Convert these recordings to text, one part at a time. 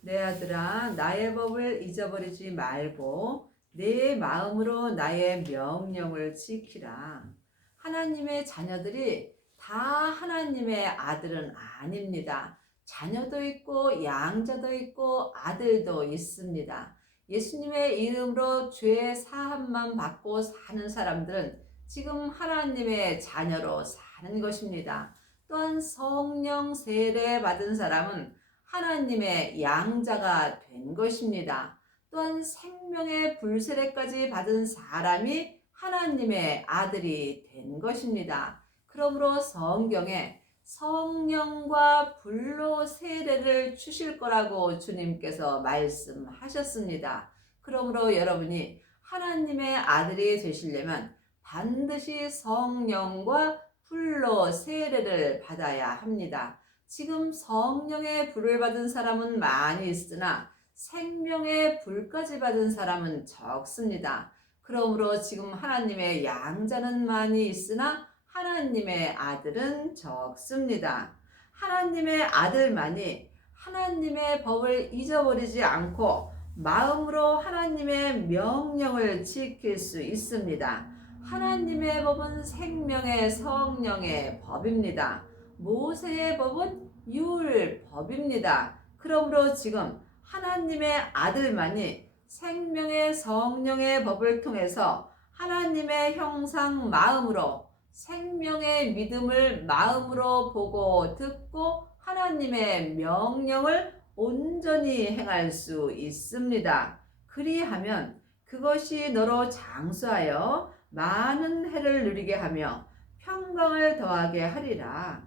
내 아들아, 나의 법을 잊어버리지 말고 내 마음으로 나의 명령을 지키라. 하나님의 자녀들이 다 하나님의 아들은 아닙니다. 자녀도 있고 양자도 있고 아들도 있습니다. 예수님의 이름으로 죄 사함만 받고 사는 사람들은 지금 하나님의 자녀로 사는 것입니다. 또한 성령 세례 받은 사람은 하나님의 양자가 된 것입니다. 또한 생명의 불세례까지 받은 사람이 하나님의 아들이 된 것입니다. 그러므로 성경에 성령과 불로 세례를 주실 거라고 주님께서 말씀하셨습니다. 그러므로 여러분이 하나님의 아들이 되시려면 반드시 성령과 불로 세례를 받아야 합니다. 지금 성령의 불을 받은 사람은 많이 있으나 생명의 불까지 받은 사람은 적습니다. 그러므로 지금 하나님의 양자는 많이 있으나 하나님의 아들은 적습니다. 하나님의 아들만이 하나님의 법을 잊어버리지 않고 마음으로 하나님의 명령을 지킬 수 있습니다. 하나님의 법은 생명의 성령의 법입니다. 모세의 법은 율법입니다. 그러므로 지금 하나님의 아들만이 생명의 성령의 법을 통해서 하나님의 형상 마음으로 생명의 믿음을 마음으로 보고 듣고 하나님의 명령을 온전히 행할 수 있습니다. 그리하면 그것이 너로 장수하여 많은 해를 누리게 하며 평강을 더하게 하리라.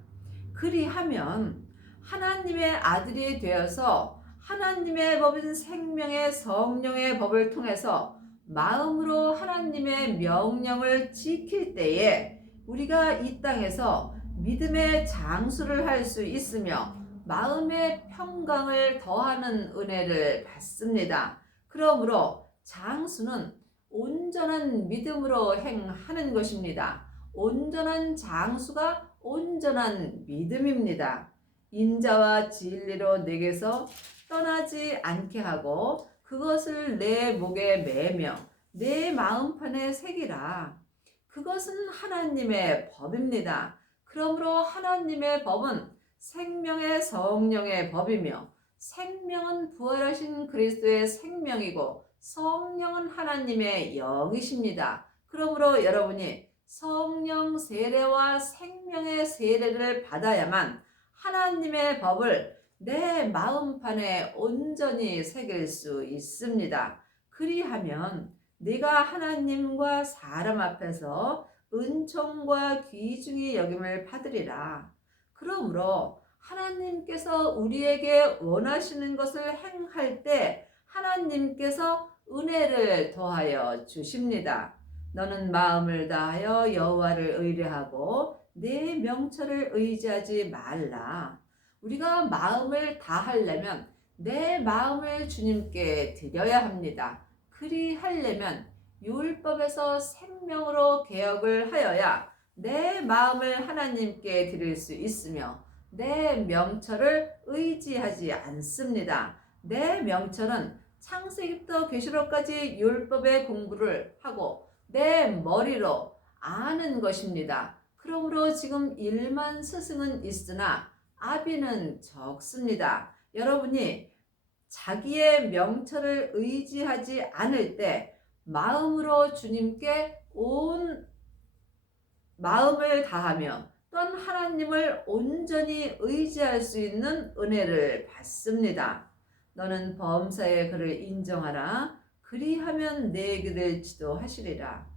그리하면 하나님의 아들이 되어서 하나님의 법인 생명의 성령의 법을 통해서 마음으로 하나님의 명령을 지킬 때에 우리가 이 땅에서 믿음의 장수를 할 수 있으며 마음의 평강을 더하는 은혜를 받습니다. 그러므로 장수는 온전한 믿음으로 행하는 것입니다. 온전한 장수가 온전한 믿음입니다. 인자와 진리로 내게서 떠나지 않게 하고 그것을 내 목에 매며 내 마음판에 새기라. 그것은 하나님의 법입니다. 그러므로 하나님의 법은 생명의 성령의 법이며 생명은 부활하신 그리스도의 생명이고 성령은 하나님의 영이십니다. 그러므로 여러분이 성령 세례와 생명의 세례를 받아야만 하나님의 법을 내 마음판에 온전히 새길 수 있습니다. 그리하면 네가 하나님과 사람 앞에서 은총과 귀중히 여김을 받으리라. 그러므로 하나님께서 우리에게 원하시는 것을 행할 때 하나님께서 은혜를 더하여 주십니다. 너는 마음을 다하여 여호와를 의뢰하고 내 명철을 의지하지 말라. 우리가 마음을 다하려면 내 마음을 주님께 드려야 합니다. 그리하려면 율법에서 생명으로 개혁을 하여야 내 마음을 하나님께 드릴 수 있으며 내 명철을 의지하지 않습니다. 내 명철은 창세기부터 계시록까지 율법의 공부를 하고 내 머리로 아는 것입니다. 그러므로 지금 1만 스승은 있으나 아비는 적습니다. 여러분이 자기의 명철을 의지하지 않을 때 마음으로 주님께 온 마음을 다하며 또한 하나님을 온전히 의지할 수 있는 은혜를 받습니다. 너는 범사의 그를 인정하라. 그리하면 내 길을 지도하시리라.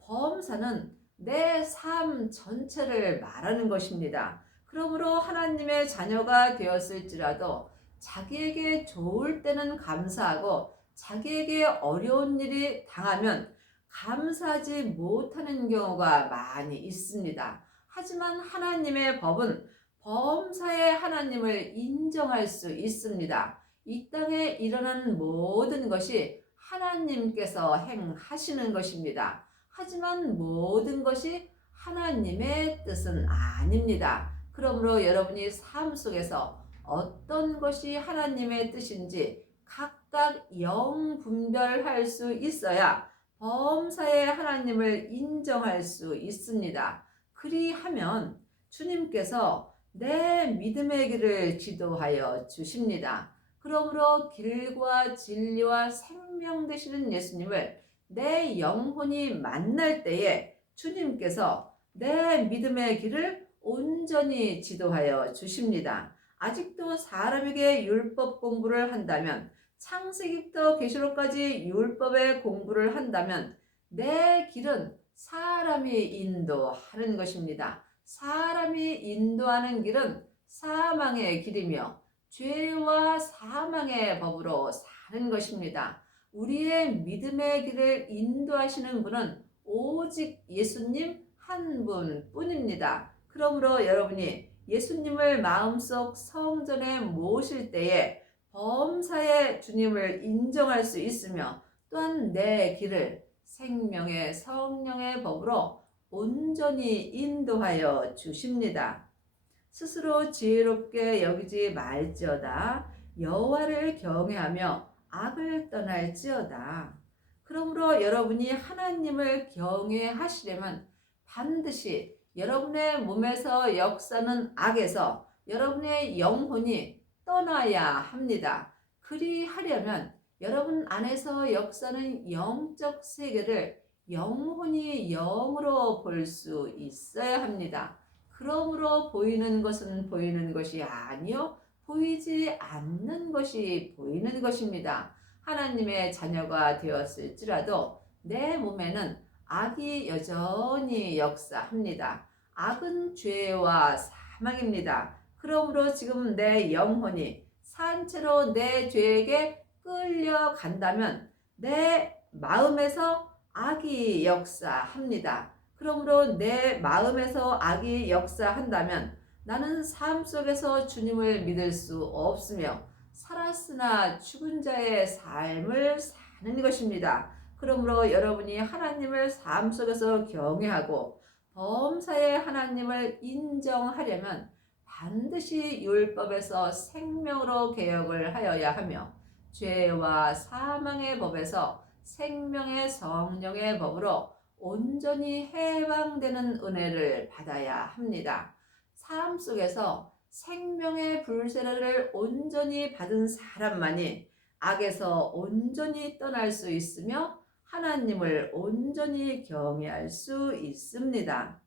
범사는 내 삶 전체를 말하는 것입니다. 그러므로 하나님의 자녀가 되었을지라도 자기에게 좋을 때는 감사하고 자기에게 어려운 일이 당하면 감사하지 못하는 경우가 많이 있습니다. 하지만 하나님의 법은 범사의 하나님을 인정할 수 있습니다. 이 땅에 일어나는 모든 것이 하나님께서 행하시는 것입니다. 하지만 모든 것이 하나님의 뜻은 아닙니다. 그러므로 여러분이 삶 속에서 어떤 것이 하나님의 뜻인지 각각 영분별할 수 있어야 범사에 하나님을 인정할 수 있습니다. 그리하면 주님께서 내 믿음의 길을 지도하여 주십니다. 그러므로 길과 진리와 생명 되시는 예수님을 내 영혼이 만날 때에 주님께서 내 믿음의 길을 온전히 지도하여 주십니다. 아직도 사람에게 율법 공부를 한다면, 창세기부터 계시록까지 율법의 공부를 한다면 내 길은 사람이 인도하는 것입니다. 사람이 인도하는 길은 사망의 길이며 죄와 사망의 법으로 사는 것입니다. 우리의 믿음의 길을 인도하시는 분은 오직 예수님 한 분뿐입니다. 그러므로 여러분이 예수님을 마음속 성전에 모실 때에 범사에 주님을 인정할 수 있으며 또한 내 길을 생명의 성령의 법으로 온전히 인도하여 주십니다. 스스로 지혜롭게 여기지 말지어다. 여호와를 경외하며 악을 떠날지어다. 그러므로 여러분이 하나님을 경외하시려면 반드시 여러분의 몸에서 역사는 악에서 여러분의 영혼이 떠나야 합니다. 그리하려면 여러분 안에서 역사는 영적 세계를 영혼이 영으로 볼 수 있어야 합니다. 그러므로 보이는 것은 보이는 것이 아니요 보이지 않는 것이 보이는 것입니다. 하나님의 자녀가 되었을지라도 내 몸에는 악이 여전히 역사합니다. 악은 죄와 사망입니다. 그러므로 지금 내 영혼이 산채로 내 죄에게 끌려간다면 내 마음에서 악이 역사합니다. 그러므로 내 마음에서 악이 역사한다면 나는 삶 속에서 주님을 믿을 수 없으며 살았으나 죽은 자의 삶을 사는 것입니다. 그러므로 여러분이 하나님을 삶 속에서 경외하고 범사에 하나님을 인정하려면 반드시 율법에서 생명으로 개혁을 하여야 하며 죄와 사망의 법에서 생명의 성령의 법으로 온전히 해방되는 은혜를 받아야 합니다. 삶 속에서 생명의 불세례를 온전히 받은 사람만이 악에서 온전히 떠날 수 있으며 하나님을 온전히 경외할 수 있습니다.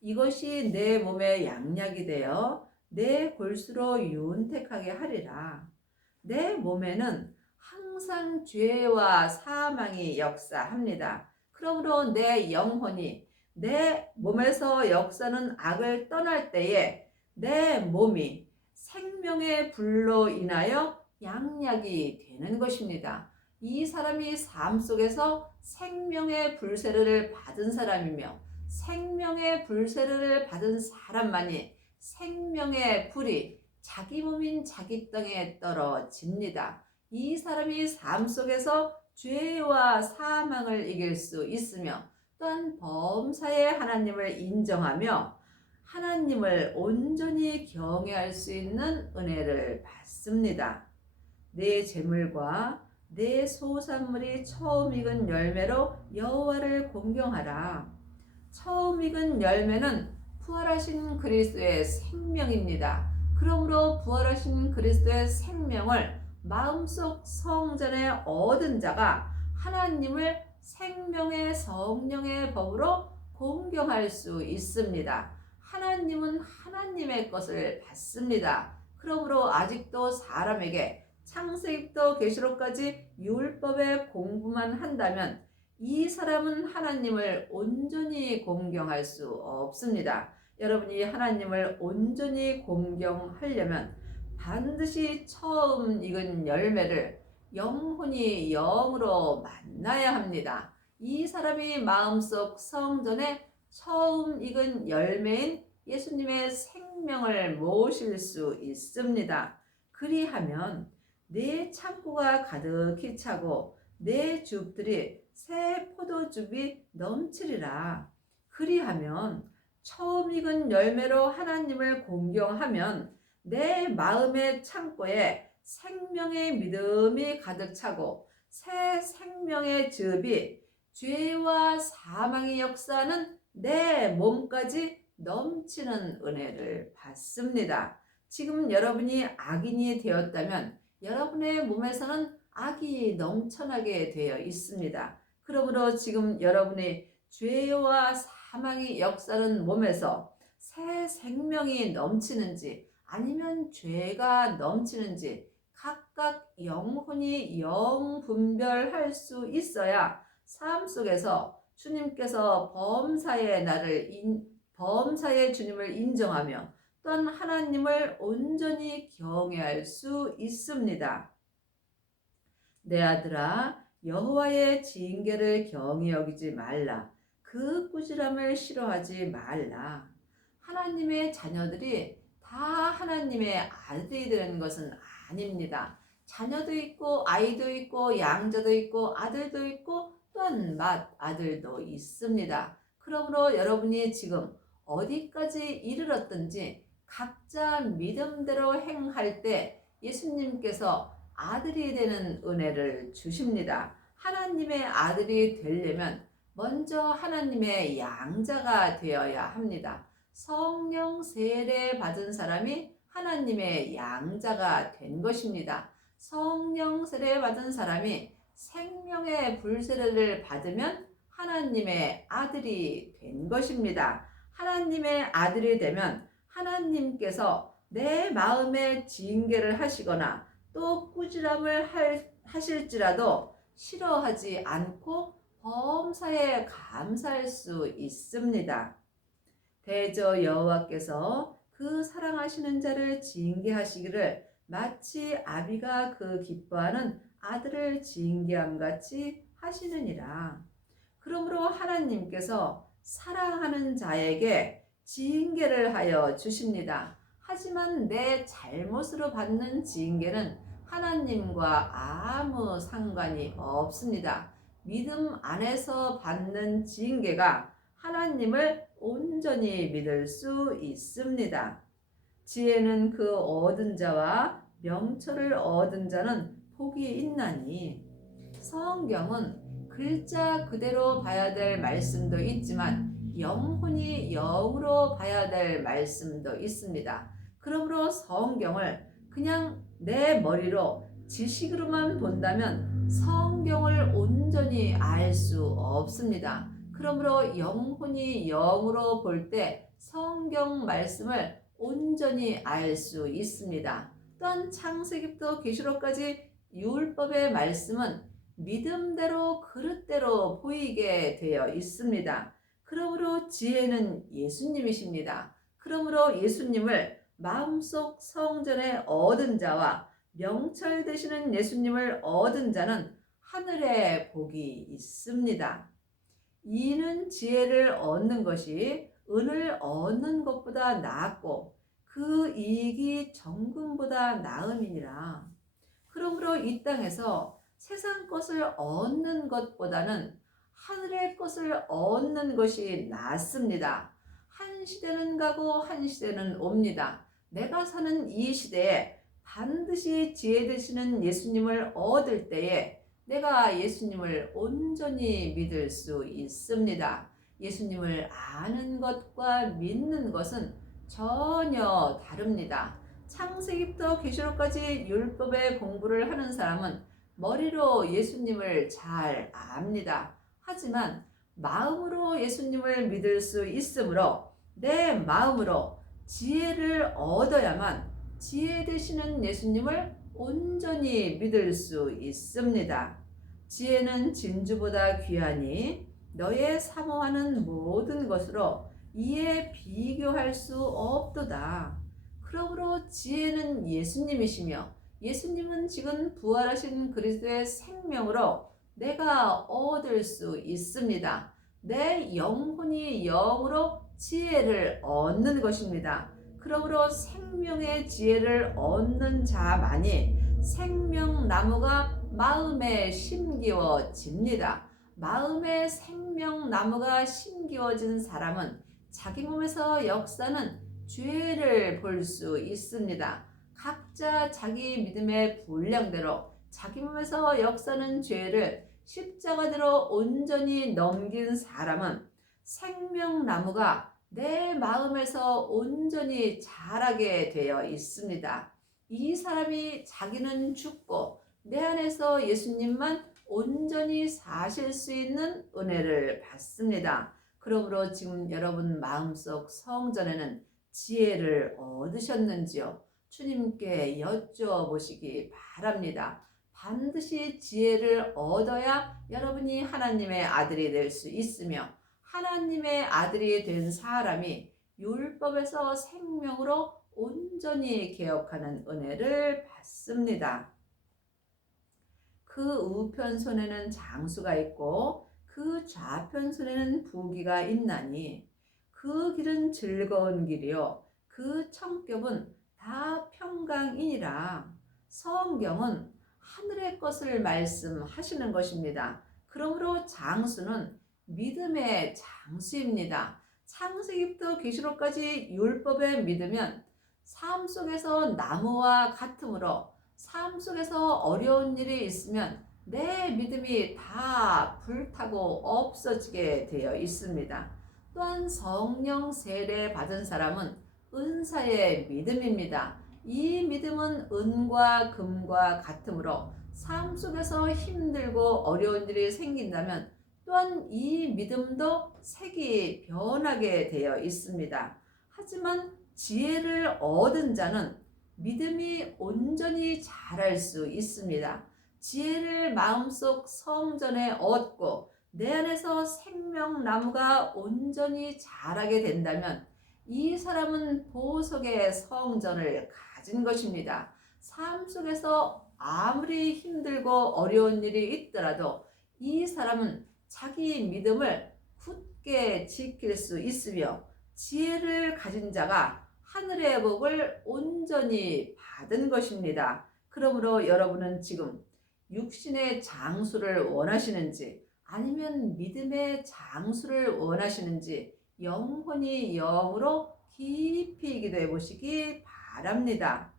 이것이 내 몸의 양약이 되어 내 골수로 윤택하게 하리라. 내 몸에는 항상 죄와 사망이 역사합니다. 그러므로 내 영혼이 내 몸에서 역사는 악을 떠날 때에 내 몸이 생명의 불로 인하여 양약이 되는 것입니다. 이 사람이 삶 속에서 생명의 불세례를 받은 사람이며 생명의 불세례를 받은 사람만이 생명의 불이 자기 몸인 자기 땅에 떨어집니다. 이 사람이 삶 속에서 죄와 사망을 이길 수 있으며 또한 범사의 하나님을 인정하며 하나님을 온전히 경외할 수 있는 은혜를 받습니다. 내 재물과 내 소산물이 처음 익은 열매로 여호와를 공경하라. 처음 익은 열매는 부활하신 그리스도의 생명입니다. 그러므로 부활하신 그리스도의 생명을 마음속 성전에 얻은 자가 하나님을 생명의 성령의 법으로 공경할 수 있습니다. 하나님은 하나님의 것을 받습니다. 그러므로 아직도 사람에게 창세기부터 계시록까지 율법의 공부만 한다면 이 사람은 하나님을 온전히 공경할 수 없습니다. 여러분이 하나님을 온전히 공경하려면 반드시 처음 익은 열매를 영혼이 영으로 만나야 합니다. 이 사람이 마음속 성전에 처음 익은 열매인 예수님의 생명을 모실 수 있습니다. 그리하면 내 창고가 가득히 차고 내 줍들이 새 포도즙이 넘치리라. 그리하면 처음 익은 열매로 하나님을 공경하면 내 마음의 창고에 생명의 믿음이 가득 차고 새 생명의 즙이 죄와 사망의 역사는 내 몸까지 넘치는 은혜를 받습니다. 지금 여러분이 악인이 되었다면 여러분의 몸에서는 악이 넘쳐나게 되어 있습니다. 그러므로 지금 여러분의 죄와 사망의 역사는 몸에서 새 생명이 넘치는지 아니면 죄가 넘치는지 각각 영혼이 영분별할 수 있어야 삶 속에서 주님께서 범사의 주님을 인정하며 또한 하나님을 온전히 경외할 수 있습니다. 내 아들아, 여호와의 징계를 경히 여기지 말라. 그 꾸지람을 싫어하지 말라. 하나님의 자녀들이 다 하나님의 아들이 되는 것은 아닙니다. 자녀도 있고 아이도 있고 양자도 있고 아들도 있고 또한 맏아들도 있습니다. 그러므로 여러분이 지금 어디까지 이르렀든지 각자 믿음대로 행할 때 예수님께서 아들이 되는 은혜를 주십니다. 하나님의 아들이 되려면 먼저 하나님의 양자가 되어야 합니다. 성령 세례 받은 사람이 하나님의 양자가 된 것입니다. 성령 세례 받은 사람이 생명의 불세례를 받으면 하나님의 아들이 된 것입니다. 하나님의 아들이 되면 하나님께서 내 마음에 징계를 하시거나 또 꾸지람을 하실지라도 싫어하지 않고 범사에 감사할 수 있습니다. 대저 여호와께서 그 사랑하시는 자를 징계하시기를 마치 아비가 그 기뻐하는 아들을 징계함 같이 하시느니라. 그러므로 하나님께서 사랑하는 자에게 징계를 하여 주십니다. 하지만 내 잘못으로 받는 징계는 하나님과 아무 상관이 없습니다. 믿음 안에서 받는 징계가 하나님을 온전히 믿을 수 있습니다. 지혜는 그 얻은 자와 명철을 얻은 자는 복이 있나니. 성경은 글자 그대로 봐야 될 말씀도 있지만 영혼이 영으로 봐야 될 말씀도 있습니다. 그러므로 성경을 그냥 내 머리로 지식으로만 본다면 성경을 온전히 알 수 없습니다. 그러므로 영혼이 영으로 볼 때 성경 말씀을 온전히 알 수 있습니다. 또한 창세기부터 계시록까지 율법의 말씀은 믿음대로 그릇대로 보이게 되어 있습니다. 그러므로 지혜는 예수님이십니다. 그러므로 예수님을 마음속 성전에 얻은 자와 명철 되시는 예수님을 얻은 자는 하늘에 복이 있습니다. 이는 지혜를 얻는 것이 은을 얻는 것보다 나았고 그 이익이 정금보다 나음이니라. 그러므로 이 땅에서 세상 것을 얻는 것보다는 하늘의 것을 얻는 것이 낫습니다. 한 시대는 가고 한 시대는 옵니다. 내가 사는 이 시대에 반드시 지혜 되시는 예수님을 얻을 때에 내가 예수님을 온전히 믿을 수 있습니다. 예수님을 아는 것과 믿는 것은 전혀 다릅니다. 창세기부터 계시록까지 율법의 공부를 하는 사람은 머리로 예수님을 잘 압니다. 하지만 마음으로 예수님을 믿을 수 있으므로 내 마음으로 지혜를 얻어야만 지혜 되시는 예수님을 온전히 믿을 수 있습니다. 지혜는 진주보다 귀하니 너의 사모하는 모든 것으로 이에 비교할 수 없도다. 그러므로 지혜는 예수님이시며 예수님은 지금 부활하신 그리스도의 생명으로 내가 얻을 수 있습니다. 내 영혼이 영으로 지혜를 얻는 것입니다. 그러므로 생명의 지혜를 얻는 자만이 생명나무가 마음에 심기워집니다. 마음에 생명나무가 심기워진 사람은 자기 몸에서 역사는 죄를 볼 수 있습니다. 각자 자기 믿음의 분량대로 자기 몸에서 역사는 죄를 십자가대로 온전히 넘긴 사람은 생명나무가 내 마음에서 온전히 자라게 되어 있습니다. 이 사람이 자기는 죽고 내 안에서 예수님만 온전히 사실 수 있는 은혜를 받습니다. 그러므로 지금 여러분 마음속 성전에는 지혜를 얻으셨는지요? 주님께 여쭤보시기 바랍니다. 반드시 지혜를 얻어야 여러분이 하나님의 아들이 될 수 있으며 하나님의 아들이 된 사람이 율법에서 생명으로 온전히 개혁하는 은혜를 받습니다. 그 우편 손에는 장수가 있고 그 좌편 손에는 부귀가 있나니 그 길은 즐거운 길이요 그 청급은 다 평강이니라. 성경은 하늘의 것을 말씀하시는 것입니다. 그러므로 장수는 믿음의 장수입니다. 창세기부터 계시록까지 율법에 믿으면 삶 속에서 나무와 같으므로 삶 속에서 어려운 일이 있으면 내 믿음이 다 불타고 없어지게 되어 있습니다. 또한 성령 세례 받은 사람은 은사의 믿음입니다. 이 믿음은 은과 금과 같으므로 삶 속에서 힘들고 어려운 일이 생긴다면 또한 이 믿음도 색이 변하게 되어 있습니다. 하지만 지혜를 얻은 자는 믿음이 온전히 자랄 수 있습니다. 지혜를 마음속 성전에 얻고 내 안에서 생명나무가 온전히 자라게 된다면 이 사람은 보석의 성전을 가진 것입니다. 삶 속에서 아무리 힘들고 어려운 일이 있더라도 이 사람은 자기 믿음을 굳게 지킬 수 있으며 지혜를 가진 자가 하늘의 복을 온전히 받은 것입니다. 그러므로 여러분은 지금 육신의 장수를 원하시는지 아니면 믿음의 장수를 원하시는지 영혼이 영으로 깊이 기도해 보시기 바랍니다.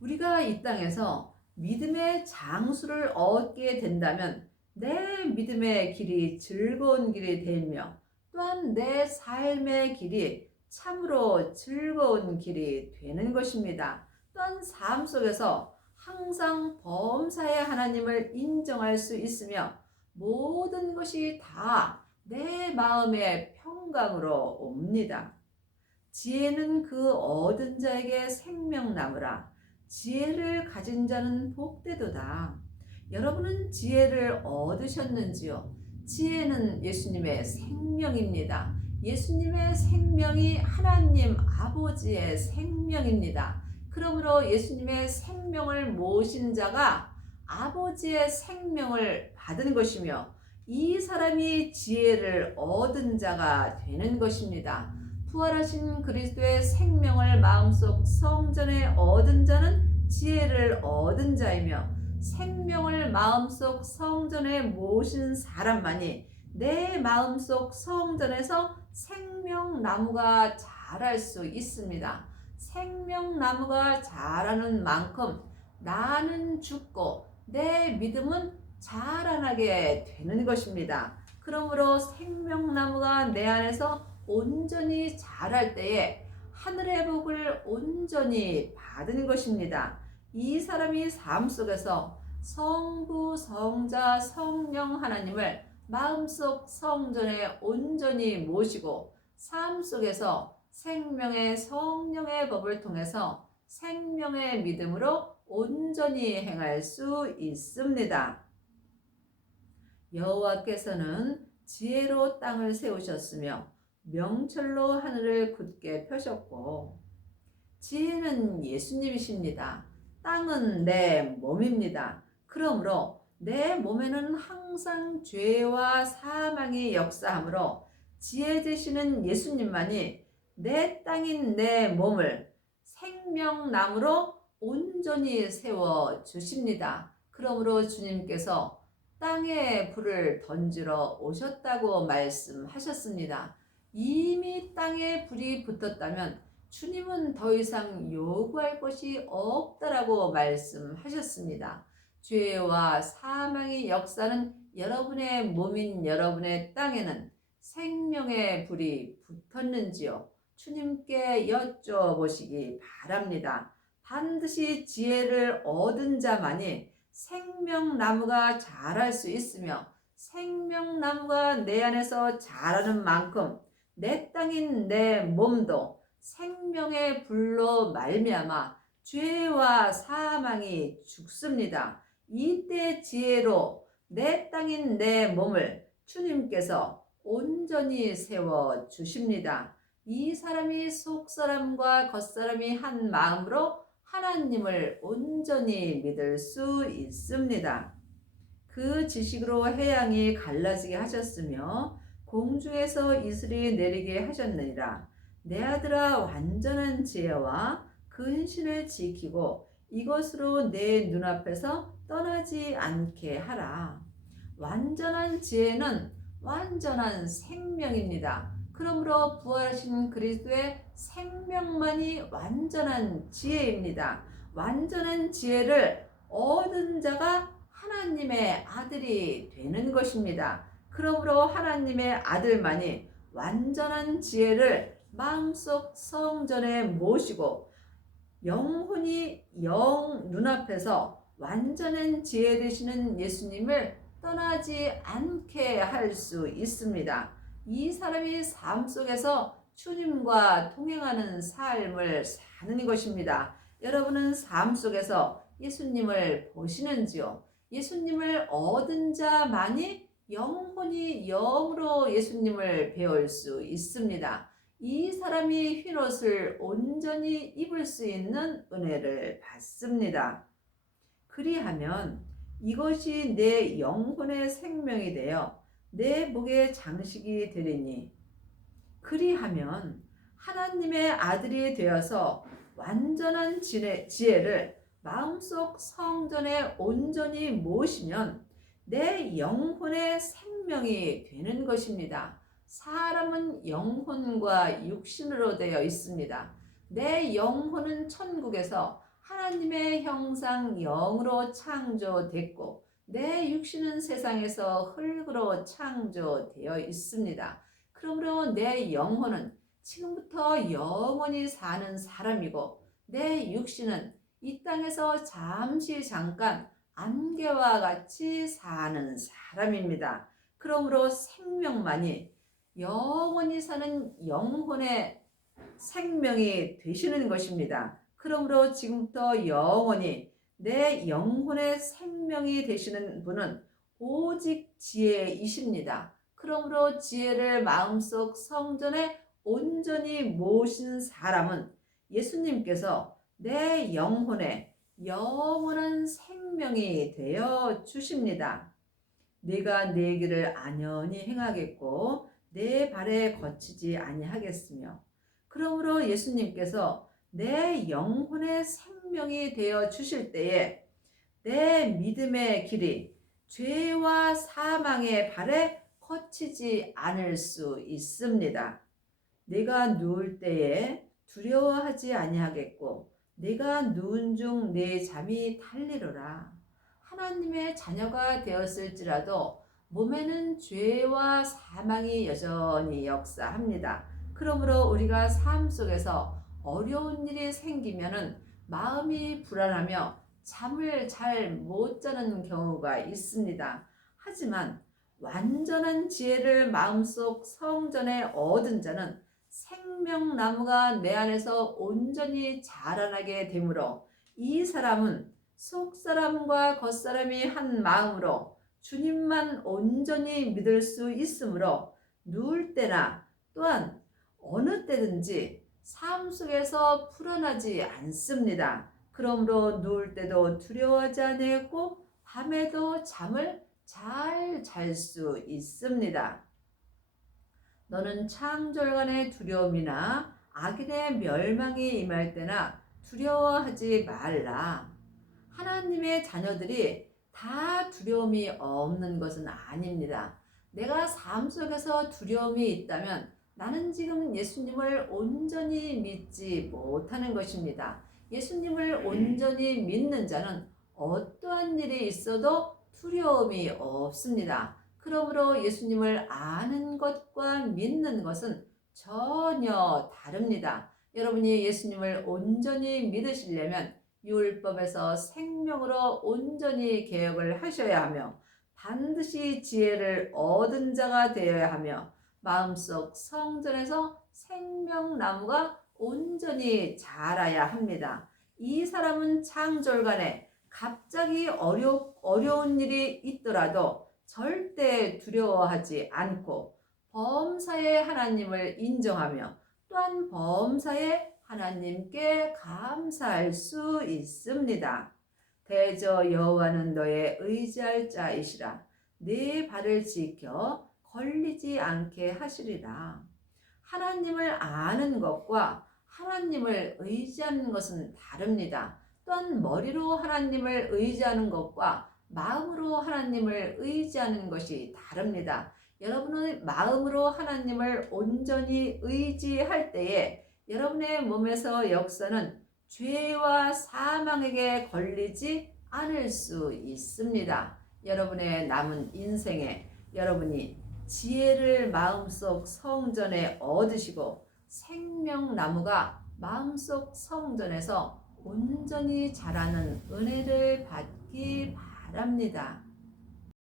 우리가 이 땅에서 믿음의 장수를 얻게 된다면 내 믿음의 길이 즐거운 길이 되며 또한 내 삶의 길이 참으로 즐거운 길이 되는 것입니다. 또한 삶 속에서 항상 범사의 하나님을 인정할 수 있으며 모든 것이 다 내 마음의 평강으로 옵니다. 지혜는 그 얻은 자에게 생명나무라. 지혜를 가진 자는 복되도다. 여러분은 지혜를 얻으셨는지요? 지혜는 예수님의 생명입니다. 예수님의 생명이 하나님 아버지의 생명입니다. 그러므로 예수님의 생명을 모신 자가 아버지의 생명을 받은 것이며 이 사람이 지혜를 얻은 자가 되는 것입니다. 부활하신 그리스도의 생명을 마음속 성전에 얻은 자는 지혜를 얻은 자이며 생명을 마음속 성전에 모신 사람만이 내 마음속 성전에서 생명나무가 자랄 수 있습니다. 생명나무가 자라는 만큼 나는 죽고 내 믿음은 자라나게 되는 것입니다. 그러므로 생명나무가 내 안에서 온전히 자랄 때에 하늘의 복을 온전히 받은 것입니다. 이 사람이 삶 속에서 성부, 성자, 성령 하나님을 마음속 성전에 온전히 모시고 삶 속에서 생명의 성령의 법을 통해서 생명의 믿음으로 온전히 행할 수 있습니다. 여호와께서는 지혜로 땅을 세우셨으며 명철로 하늘을 굳게 펴셨고 지혜는 예수님이십니다. 땅은 내 몸입니다. 그러므로 내 몸에는 항상 죄와 사망이 역사하므로 지혜 되시는 예수님만이 내 땅인 내 몸을 생명나무로 온전히 세워 주십니다. 그러므로 주님께서 땅에 불을 던지러 오셨다고 말씀하셨습니다. 이미 땅에 불이 붙었다면 주님은 더 이상 요구할 것이 없다라고 말씀하셨습니다. 죄와 사망의 역사는 여러분의 몸인 여러분의 땅에는 생명의 불이 붙었는지요? 주님께 여쭤보시기 바랍니다. 반드시 지혜를 얻은 자만이 생명나무가 자랄 수 있으며 생명나무가 내 안에서 자라는 만큼 내 땅인 내 몸도 생명의 불로 말미암아 죄와 사망이 죽습니다. 이때 지혜로 내 땅인 내 몸을 주님께서 온전히 세워 주십니다. 이 사람이 속사람과 겉사람이 한 마음으로 하나님을 온전히 믿을 수 있습니다. 그 지식으로 해양이 갈라지게 하셨으며 공중에서 이슬이 내리게 하셨느니라. 내 아들아, 완전한 지혜와 근신을 지키고 이것으로 내 눈앞에서 떠나지 않게 하라. 완전한 지혜는 완전한 생명입니다. 그러므로 부활하신 그리스도의 생명만이 완전한 지혜입니다. 완전한 지혜를 얻은 자가 하나님의 아들이 되는 것입니다. 그러므로 하나님의 아들만이 완전한 지혜를 마음속 성전에 모시고 영혼이 영 눈앞에서 완전한 지혜 되시는 예수님을 떠나지 않게 할 수 있습니다. 이 사람이 삶 속에서 주님과 동행하는 삶을 사는 것입니다. 여러분은 삶 속에서 예수님을 보시는지요? 예수님을 얻은 자만이 영혼이 영으로 예수님을 배울 수 있습니다. 이 사람이 흰옷을 온전히 입을 수 있는 은혜를 받습니다. 그리하면 이것이 내 영혼의 생명이 되어 내 목의 장식이 되리니, 그리하면 하나님의 아들이 되어서 완전한 지혜를 마음속 성전에 온전히 모시면 내 영혼의 생명이 되는 것입니다. 사람은 영혼과 육신으로 되어 있습니다. 내 영혼은 천국에서 하나님의 형상 영으로 창조됐고 내 육신은 세상에서 흙으로 창조되어 있습니다. 그러므로 내 영혼은 지금부터 영원히 사는 사람이고 내 육신은 이 땅에서 잠깐 안개와 같이 사는 사람입니다. 그러므로 생명만이 영원히 사는 영혼의 생명이 되시는 것입니다. 그러므로 지금부터 영원히 내 영혼의 생명이 되시는 분은 오직 지혜이십니다. 그러므로 지혜를 마음속 성전에 온전히 모신 사람은 예수님께서 내 영혼에 영원한 생명이 되어 주십니다. 네가 내 길을 안연히 행하겠고 내 발에 거치지 아니하겠으며, 그러므로 예수님께서 내 영혼의 생명이 되어 주실 때에 내 믿음의 길이 죄와 사망의 발에 거치지 않을 수 있습니다. 내가 누울 때에 두려워하지 아니하겠고 내가 누운 중 내 잠이 달리로라. 하나님의 자녀가 되었을지라도 몸에는 죄와 사망이 여전히 역사합니다. 그러므로 우리가 삶 속에서 어려운 일이 생기면은 마음이 불안하며 잠을 잘 못 자는 경우가 있습니다. 하지만 완전한 지혜를 마음속 성전에 얻은 자는 생명나무가 내 안에서 온전히 자라나게 되므로 이 사람은 속사람과 겉사람이 한 마음으로 주님만 온전히 믿을 수 있으므로 누울 때나 또한 어느 때든지 삶 속에서 불안하지 않습니다. 그러므로 누울 때도 두려워하지 않고 밤에도 잠을 잘 잘 수 있습니다. 너는 창졸간의 두려움이나 악인의 멸망이 임할 때나 두려워하지 말라. 하나님의 자녀들이 다 두려움이 없는 것은 아닙니다. 내가 삶 속에서 두려움이 있다면 나는 지금 예수님을 온전히 믿지 못하는 것입니다. 예수님을 온전히 믿는 자는 어떠한 일이 있어도 두려움이 없습니다. 그러므로 예수님을 아는 것과 믿는 것은 전혀 다릅니다. 여러분이 예수님을 온전히 믿으시려면 율법에서 생명으로 온전히 개혁을 하셔야 하며 반드시 지혜를 얻은 자가 되어야 하며 마음속 성전에서 생명나무가 온전히 자라야 합니다. 이 사람은 창졸간에 갑자기 어려운 일이 있더라도 절대 두려워하지 않고 범사의 하나님을 인정하며 또한 범사의 하나님께 감사할 수 있습니다. 대저 여호와는 너의 의지할 자이시라. 네 발을 지켜 걸리지 않게 하시리라. 하나님을 아는 것과 하나님을 의지하는 것은 다릅니다. 또한 머리로 하나님을 의지하는 것과 마음으로 하나님을 의지하는 것이 다릅니다. 여러분은 마음으로 하나님을 온전히 의지할 때에 여러분의 몸에서 역사는 죄와 사망에게 걸리지 않을 수 있습니다. 여러분의 남은 인생에 여러분이 지혜를 마음속 성전에 얻으시고 생명나무가 마음속 성전에서 온전히 자라는 은혜를 받기 바랍니다.